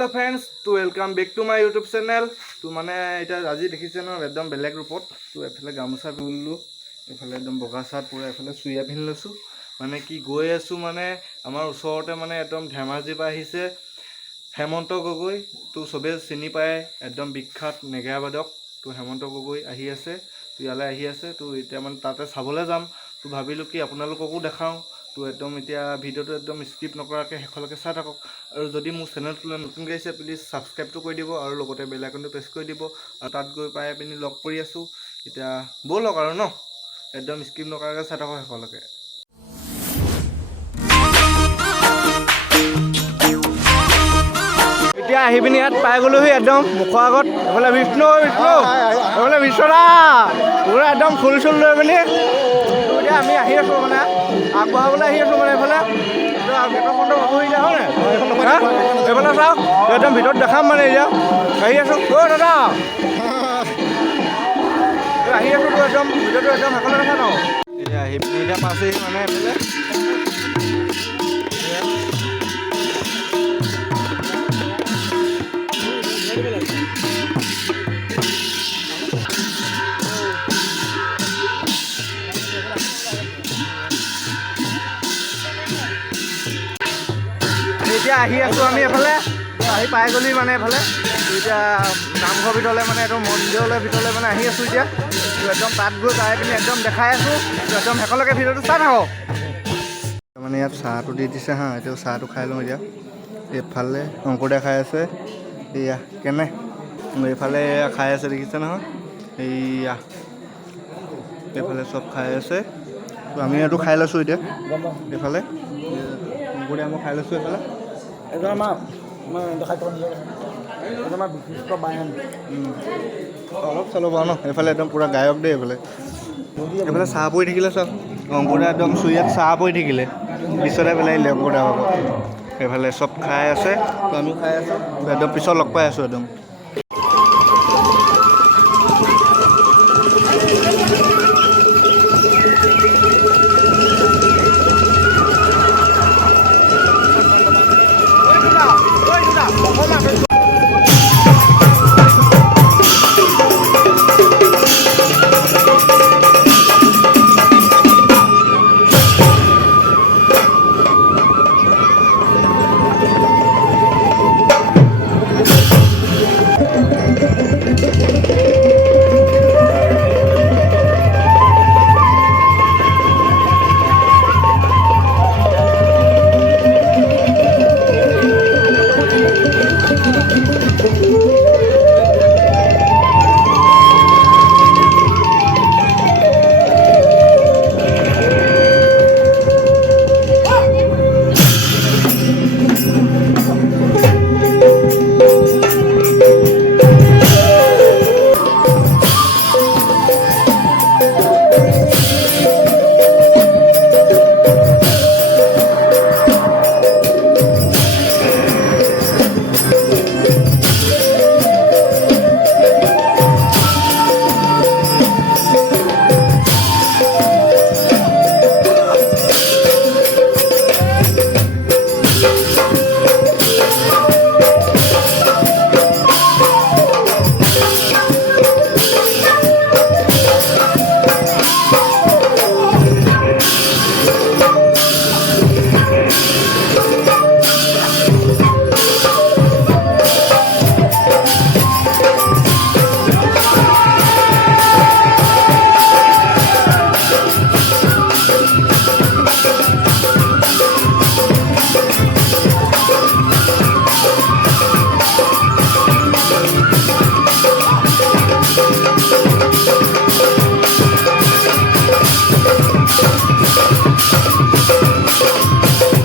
Hello friends तो welcome back to my YouTube channel तो माने इटा आज देखिसे न एकदम बेलेग रूपत तो एफाले गामोसा पिन्धिलो एफाले एकदम बगा सार्ट पूरा एफाले सुइया पिन्धि लैसु माने कि गई आसु माने आमार ओसरते माने एकदम धेमाजी पा आहिसे हेमंत गगৈ तो सबे चिनि पाए एकदम विख्यात नेगाबादक तो हेमंत गगৈ आहि आसे तो याले आहि आसे तो इटा माने ताते चाबले जाम तो भाबिलो कि आपनालोकको देखाओ तो एकदम इतना भिडिओ एकदम स्किप नकराके शेषলৈকে চাই থাকক আৰু যদি মোৰ চেনেলটো নতুনকৈ আহিছে প্লিজ সাবস্ক্ৰাইবটো কৰি দিব আৰু লগতে বেল আইকনটো প্ৰেছ কৰি দিব আৰু তাত গৈ পাই পিনি লগ কৰি আছো এতিয়া বলক আৰু ন একদম স্কিপ নকৰাকে চাই থাকক শেষলৈকে এতিয়া আহি পিনি ইয়াত পাই গলোহি একদম মুখৰ আগত এফালে বিষ্ণু এফালে বিশ্বৰা পুৰা একদম ফুল চুল লৈ পিনি আমি আহি আছো মানে আগবঢ়াবলৈ আহি আছো মানে এইফালে গেটৰ ফ্ৰণ্টত বহি যায় হয় এইফালে চাওক একদম ভিতৰত দেখাম মানে এতিয়া আহি আছো অ' দাদা আহি আছো তো একদম ভিতৰটো একদম সেইফালে দেখা ন এতিয়া আহি পিনি এতিয়া পাছেহি মানে এইফালে এতিয়া আহি আছো আমি এফালে আহি পাই গলি মানে এফালে এতিয়া নামঘৰ ভিতৰলৈ মানে একদম মন্দিৰলৈ ভিতৰলৈ মানে আহি আছো এতিয়া একদম তাত গৈ পাই পিনি একদম দেখাই আছো একদম শেষলৈকে ভিডিঅ'টো চাই থাকক মানে ইয়াত চাহটো দি দিছে হা এতিয়া চাহটো খাই লওঁ এতিয়া এইফালে অংকুৰে খাই আছে এয়া কেনে এইফালে খাই আছে দেখিছে নহয় এইয়া এইফালে চব খাই আছে তো আমি এইটো খাই লৈছোঁ এতিয়া এইফালে অংকুৰে মই খাই লৈছোঁ এইফালে অলপ চলপ ন এইফালে একদম পুৰা গায়ক দেই এইফালে এইফালে চাহ পৰি থাকিলে চব অংকুৰে একদম চুইয়াত চাহ পৰি থাকিলে পিছতে পেলাই দিলে অংকুৰে আকৌ এইফালে চব খাই আছে তো আমিও খাই আছোঁ একদম পিছত লগ পাই আছোঁ একদম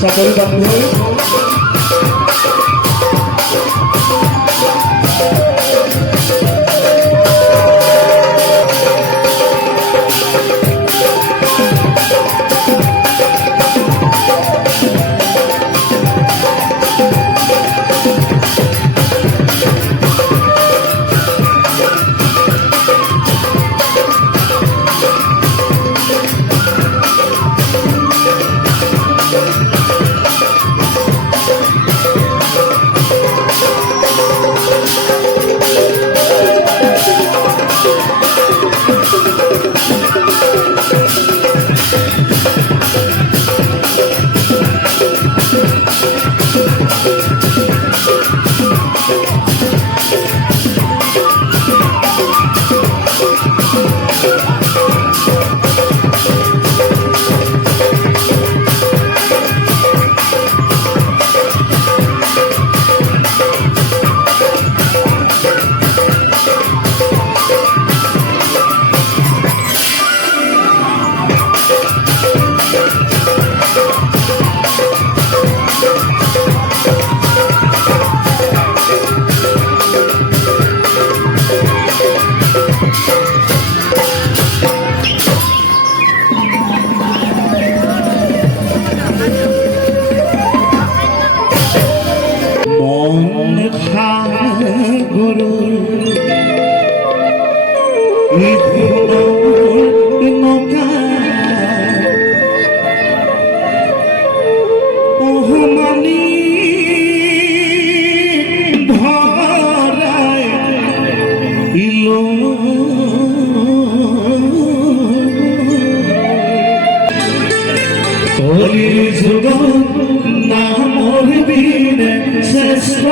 Sakari Bangui কলির যুগ নামর বিনে শ্রেষ্ঠ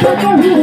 Thank you.